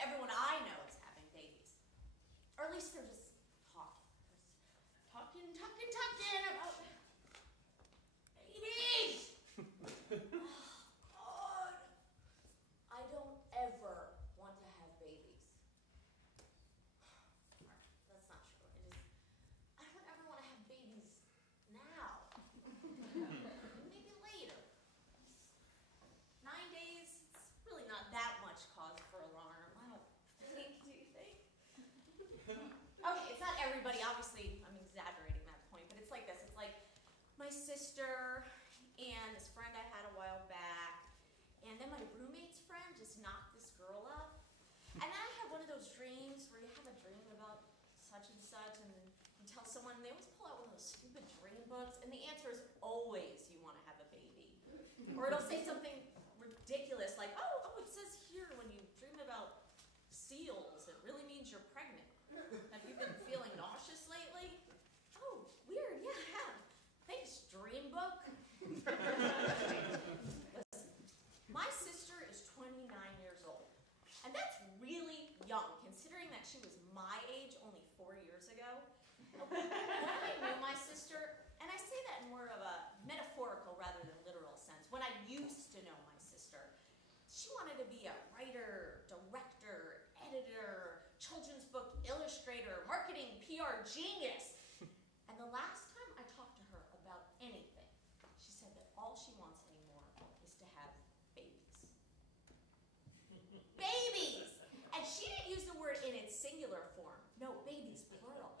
everyone I know is having babies. Or at least they're just talking about babies. Oh, God. I don't ever want to have babies. That's not true. I don't ever want to have babies now. Maybe later. 9 days, it's really not that much cause for alarm. I don't think, do you think? Okay, it's not everybody. Obviously, I'm exaggerating that point, but it's like this. It's like my sister and this friend I had a while back, and then my roommate's friend just knocked this girl up. And then I had one of those dreams where you have a dream about such and such, and you tell someone, and they always pull out one of those stupid dream books, and the answer is always you want to have a baby. Or it'll say something ridiculous like, oh, it says here when you dream about seals, it really means you're pregnant. Have you been feeling nauseous lately? Oh, weird, yeah, I have. Thanks, dream book. Listen, my sister is 29 years old. And that's really young, considering that she was my age only 4 years ago. When I knew my sister, and I say that in more of a metaphorical rather than literal sense, when I used to know my sister, she wanted to be a writer, director, editor, children's book illustrator, marketing, PR genius. And the last time I talked to her about anything, she said that all she wants anymore is to have babies. Babies! And she didn't use the word in its singular form. No, babies, plural.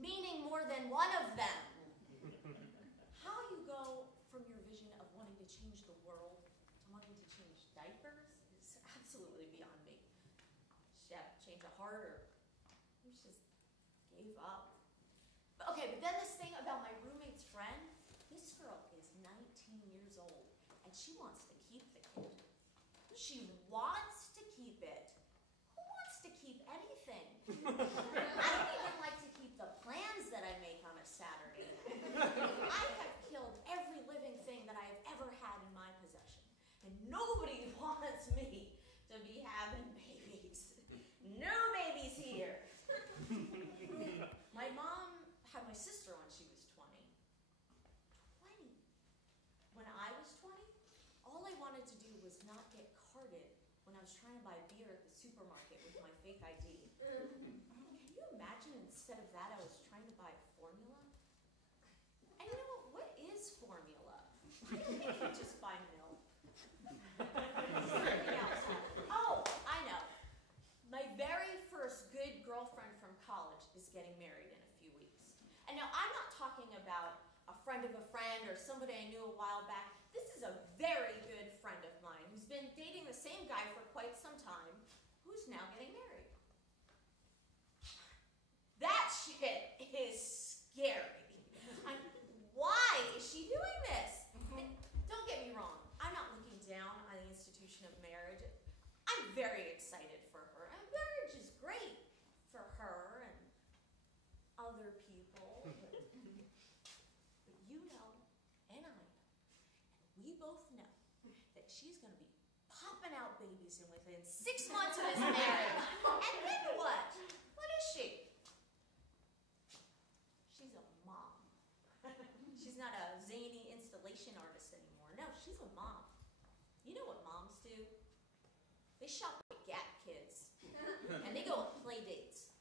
Meaning more than one of them. How you go from your vision of wanting to change the world to wanting to change diapers is absolutely beyond me. She had to change a heart, or she just gave up. But then this thing about my roommate's friend, this girl is 19 years old, and she wants to keep the kid. She wants to keep it. Who wants to keep anything? I don't even like to keep the plans that I make on a Saturday night. I have killed every living thing that I have ever had in my possession. And nobody wants me to be having babies. No babies here. My mom had my sister when she was 20. 20. When I was 20, all I wanted to do was not get carded when I was trying to buy beer at the supermarket with my fake ID. Can you imagine instead of that I was trying to buy formula? And you know what is formula? I don't think you just buy milk. Something else. Oh, I know. My very first good girlfriend from college is getting married in a few weeks. And now I'm not talking about a friend of a friend or somebody I knew a while back. This is a very good friend of mine who's been dating the same guy for quite some time, who's now getting married. That shit is scary. Why is she doing this? And don't get me wrong, I'm not looking down on the institution of marriage. I'm very excited for her. And marriage is great for her and other people. But you know, and I know, and we both know that she's going to be popping out babies within 6 months of his marriage. And then what? What is she? She's a mom. She's not a zany installation artist anymore. No, she's a mom. You know what moms do? They shop at Gap Kids. And they go on play dates.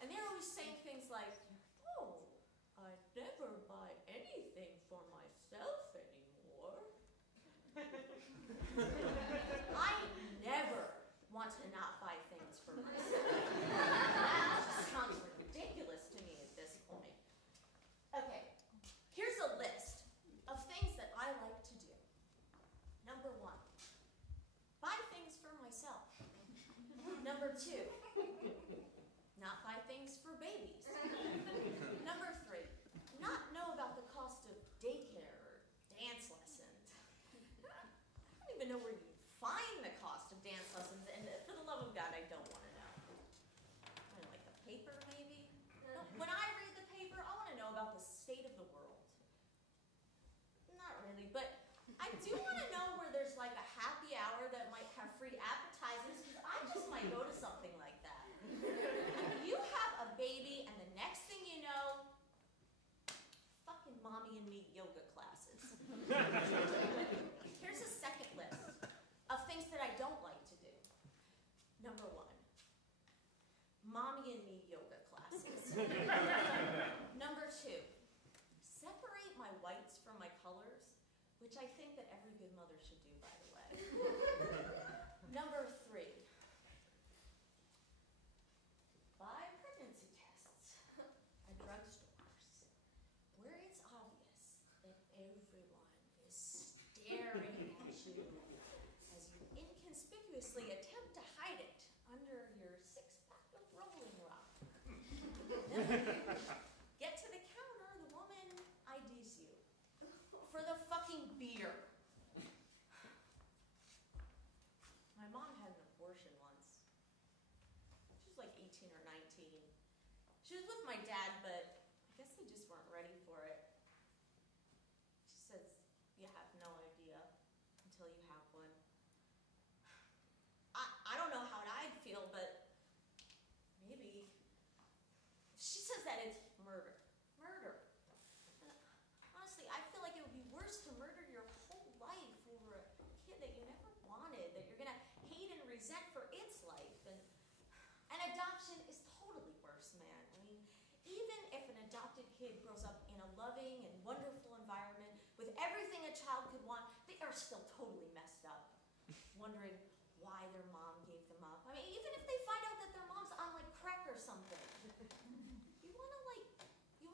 And they're always saying things like, oh, I never buy anything for myself anymore. I never want to not buy things for myself. That just sounds ridiculous to me at this point. Okay, here's a list of things that I like to do. Number 1, buy things for myself. Number 2, not buy things for babies. Number 3, not know about the cost of daycare or dance lessons. I don't even know where you find the cost of dance lessons, and for the love of God, I don't want to know. I don't like the paper, maybe? When I read the paper, I want to know about the state of the world. Not really, but I do want to know where there's like a happy hour that might have free appetizers Here's a second list of things that I don't like to do. Number 1, mommy and me yoga classes. Number 2, separate my whites from my colors, which I think that every good mother should do, by the way. Number 3, buy pregnancy tests at drugstores, where it's obvious that everyone is staring at you as you inconspicuously attempt to hide it under your 6-pack of Rolling Rock. Then when you get to the counter, the woman IDs you for the fucking beer. My mom had an abortion once. She was like 18 or 19. She was with my dad, but I guess they just weren't ready for it. She says, you have no idea until you have one. I don't know how I'd feel, but maybe. She says that it's murder. Murder. And honestly, I feel like it would be worse to murder your whole life over a kid that you never wanted, that you're going to hate and resent for its life. And adoption is totally worse, man. I mean, even if an adopted kid grows up in a loving and wonderful environment with everything a child could want, they are still totally messed up, wondering why their mom gave them up. I mean, even if they find out that their mom's on like crack or something, you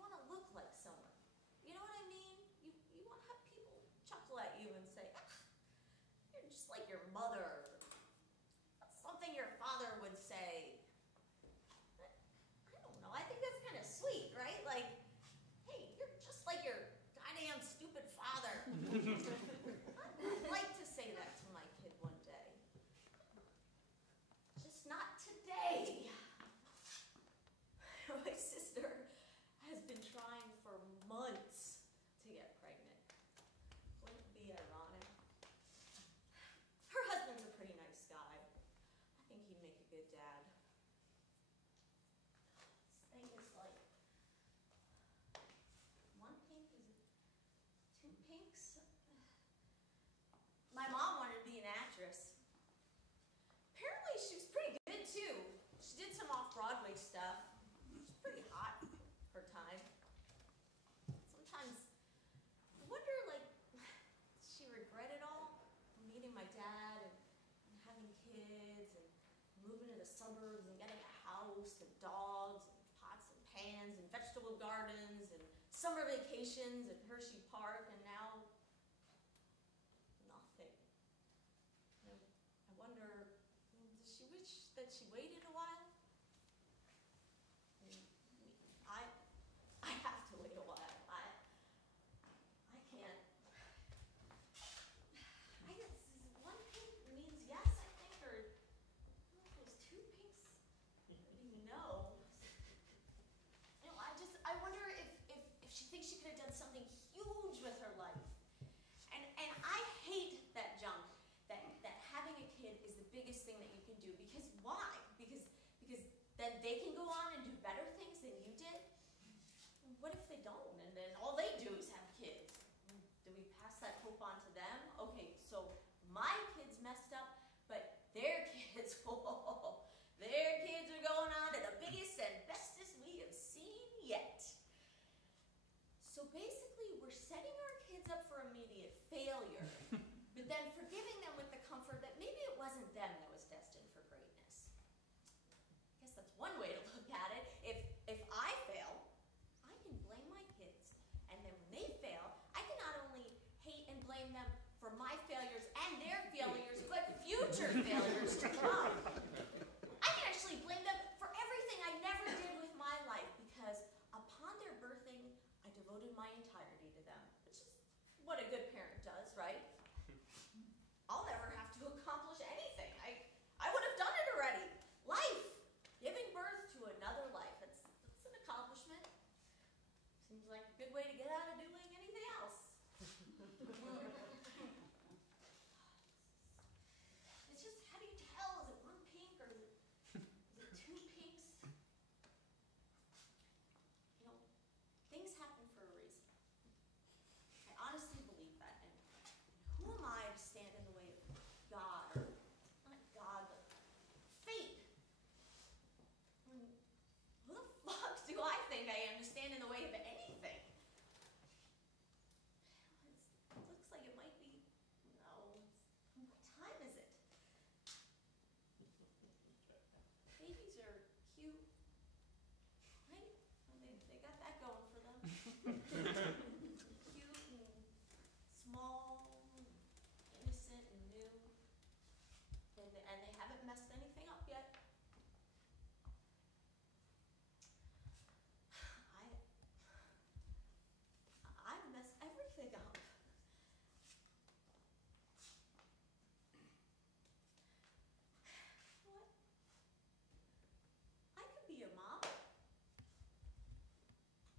want to look like someone. You know what I mean? You want to have people chuckle at you and say, you're just like your mother. That's something your father would say. I don't know. I think that's kind of sweet, right? Like, hey, you're just like your goddamn stupid father. I'd like to say that to my kid one day. Just not today. My sister has been trying for months to get pregnant. Wouldn't it be ironic? Her husband's a pretty nice guy. I think he'd make a good dad. This thing is like 1 pink, is it 2 pinks? My mom wanted to be an actress. Apparently she was pretty good too. She did some off-Broadway stuff. She was pretty hot for her time. Sometimes I wonder, like, does she regret it all? Meeting my dad and having kids and moving to the suburbs and getting a house and dogs and pots and pans and vegetable gardens and summer vacations at Hershey Park, and now nothing. I wonder, does she wish that she waited a while? I have to wait a while. I can't. I guess 1 pink means yes, I think, or I don't know if there's 2 pinks. I don't even know. You know, I wonder if she thinks she could have done something huge with her life. And I hate that junk, that having a kid is the biggest thing that you can do. Because why? Because then they can go on and do better things than you did? What if they don't, and then all they do is have kids? Do we pass that hope on to them? Okay, so my kids messed up, but their kids, their kids are going on to the biggest and bestest we have seen yet. So basically, we're setting our kids up for immediate failure, but then forgiving them with the comfort that maybe it wasn't them that was destined for greatness. I guess that's one way to look at it. If I fail, I can blame my kids. And then when they fail, I can not only hate and blame them for my failures and their failures, but future failures to come. I can actually blame them for everything I never did with my life, because upon their birthing, I devoted my entirety to them, which is what a good parent does, right? I'll never have to accomplish anything. I would have done it already. Life. Giving birth to another life. That's an accomplishment. Seems like a good way to get out of doing anything else. It's just, how do you tell? Is it 1 pink or is it 2 pinks? You know, things happen for a reason. I honestly believe that, and think I understand in the way of anything. It looks like it might be, no, what time is it? Babies are cute, right? They got that going for them. Cute and small, innocent and new, and they haven't messed anything up yet. I mess everything up. What? I could be a mom.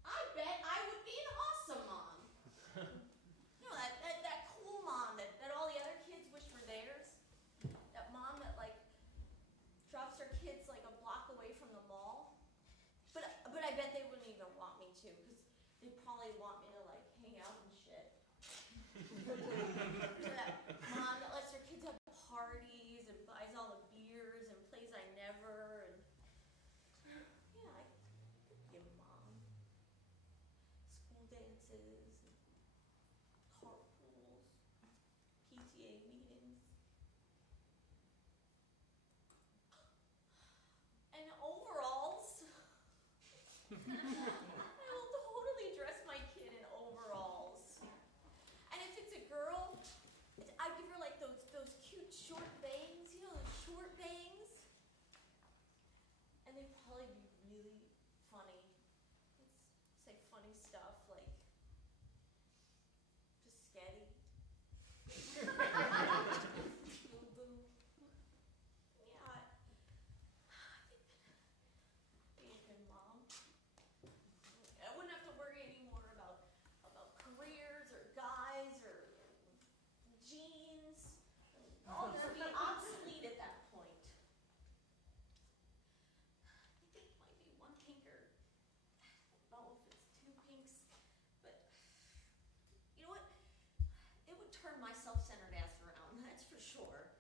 I bet I would be an awesome mom. You know, that cool mom that all the other kids wish were theirs. That mom that like drops her kids like a block away from the mall. But I bet they wouldn't even want me to, because they'd probably want me to like hang out and shit. So that mom that lets her kids have parties and buys all the beers and plays I Never, and yeah, I could be a mom. School dances, carpools, PTA meetings, and overalls. I will totally dress my kid in overalls. And if it's a girl, I give her like those cute short bangs, you know, those short bangs. And they'd probably be really funny. It's like funny stuff, like just sketty. Boo boo. Yeah, I think being a good mom. I wouldn't have to worry anymore about careers or guys or jeans. All gonna be obsolete at that point. I think it might be one pinker. I don't know if it's two pinks, but you know what? It would turn my self-centered ass around, that's for sure.